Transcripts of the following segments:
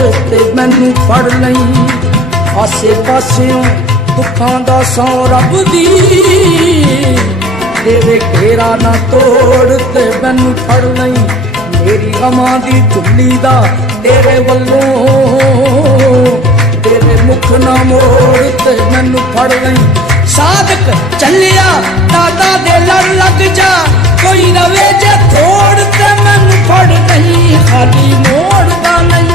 ਮੋੜ ਤੇ ਮੈਨੂੰ ਫੜ ਲਈ। ਆਸੇ ਪਾਸਿਓਂ ਦੁੱਖਾਂ ਦਾ ਸੌ ਰੱਬ ਦੀ, ਤੇਰੇ ਘੇਰਾ ਨਾ ਤੋੜ ਤੇ ਮੈਨੂੰ ਫੜ ਲਈ। ਮੇਰੀ ਗਮਾਂ ਦੀ ਝੁੱਲੀ ਦਾ ਤੇਰੇ ਵੱਲੋਂ, ਤੇਰੇ ਮੁਖ ਨਾ ਮੋੜ ਤੇ ਮੈਨੂੰ ਫੜ ਲਈ। ਸਾਧਕ ਚੱਲਿਆ ਦਾਦਾ ਦੇ ਲੜ ਲੱਗ ਜਾ, ਕੋਈ ਰਵੇ ਜੇ ਥੋੜ ਤੇ ਮੈਨੂੰ ਫੜ ਨਹੀਂ। ਖਾਲੀ ਮੋੜਦਾ ਨਹੀਂ,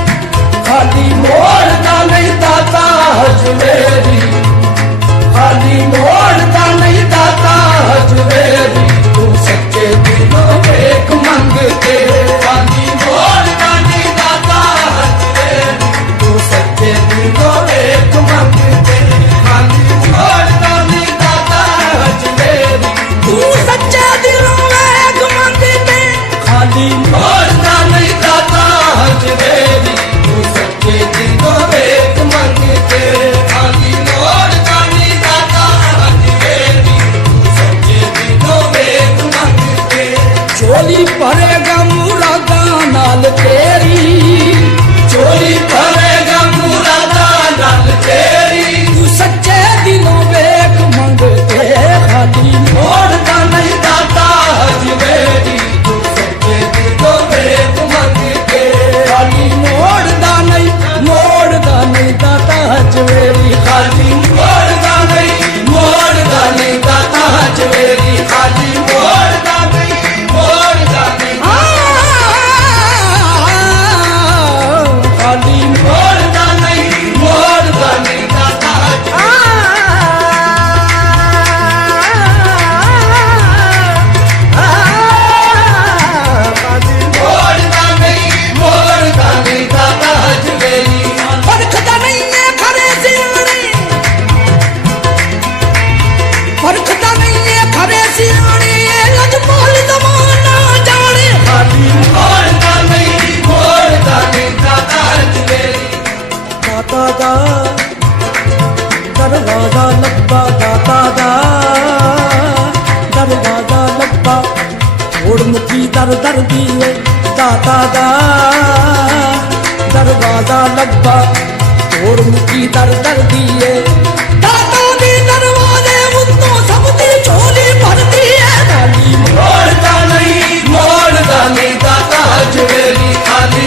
ਖਾਲੀ ਮੋੜਦਾ ਨਹੀਂ ਦਾਤਾ ਹਜਵੇਰੀ, ਖਾਲੀ ਮੋੜਦਾ ਨਹੀਂ ਦਾਤਾ ਹਜਵੇਰੀ। ਤੂੰ ਸੱਚੇ ਦਿਲੋਂ ਵੇਖ ਮੰਗ ਕੇ, ਖਾਲੀ ਮੋੜਦਾ ਨਹੀਂ ਦਾਤਾ ਹਜਵੇਰੀ। ਤੂੰ ਸੱਚੇ ਦਿਲੋਂ ਵੇਖ ਮੰਗ ਕੇ, ਖਾਲੀ ਮੋੜਦਾ ਨਹੀਂ ਦਾਤਾ ਹਜਵੇਰੀ। ਤੂੰ ਸੱਚੇ ਦਿਲੋਂ ਵੇਖ ਮੰਗ ਕੇ, ਖਾਲੀ ਮੋੜਦਾ ਨਹੀਂ ਦਾਤਾ ਹਜਵੇਰੀ। ਤੂੰ ਸੱਚੇ ਦਿਲੋਂ ਵੇਖ ਮੰਗ ਕੇ, ਖਾਲੀ ਮੋੜਦਾ ਨਹੀਂ ਦਾਤਾ ਹਜਵੇਰੀ। ਤੂੰ ਸੱਚੇ ਦਿਲੋਂ ਵੇਖ ਮੰਗ ਕੇ। ਝੋਲੀ ਭਰੇਗਾ ਮੁਰਾਦਾਂ ਨਾਲ ਤੇਰੀ, ਝੋਲੀ ਭਰੇਗਾ ਮੁਰਾਦਾਂ ਨਾਲ ਤੇਰੀ। ਤੂੰ ਸੱਚੇ ਦਿਲੋਂ ਵੇਖ ਮੰਗ ਕੇ, ਖਾਲੀ ਮੋੜਦਾ ਨਹੀਂ ਦਾਤਾ ਹਜਵੇਰੀ। ਤੂੰ ਸੱਚੇ ਦਿਲੋਂ ਵੇਖ ਮੰਗ ਕੇ, ਖਾਲੀ ਮੋੜਦਾ ਨਹੀਂ, ਮੋੜਦਾ ਨਹੀਂ ਦਾਤਾ ਹਜਵੇਰੀ। ਖਾਲੀ ਮੋੜਦਾ ਨਹੀਂ, ਮੋੜਦਾ ਨਹੀਂ ਦਾਤਾ ਹਜਵੇਰੀ। ਖਾਲੀ ਮੋੜਦਾ ਨਹੀਂ, ਮੋੜਦਾ ਨਹੀਂ, ਖਾਲੀ ਮੋੜਦਾ ਨਹੀਂ, ਮੋੜਦਾ ਨਹੀਂ ਦਾਤਾ ਦਰਵਾਜ਼ਾ ਲੱਭਾ, ਦਾਤਾ ਦਾ ਦਰਵਾਜ਼ਾ ਲੱਭਾ। ਹੋੜ ਮੁੱਕੀ ਦਰ ਦਰ ਦੀਏ ਦਾਤਾ ਦਾ ਦਰਵਾਜ਼ਾ ਲੱਭਾ। ਹੋੜ ਮੁੱਕੀ ਦਰ ਦਰ ਦੀਏ ਦਾਤਾ ਦੀ ਦਰਵਾਜ਼ੇ ਉੱਤੋਂ ਸਭ ਦੀ ਝੋਲੀ ਭਰਦੀ ਹੈ। ਖਾਲੀ ਮੋੜਦਾ ਨਹੀਂ, ਮੋੜਦਾ ਨਹੀਂ ਦਾਤਾ ਹਜਵੇਰੀ। ਖਾਲੀ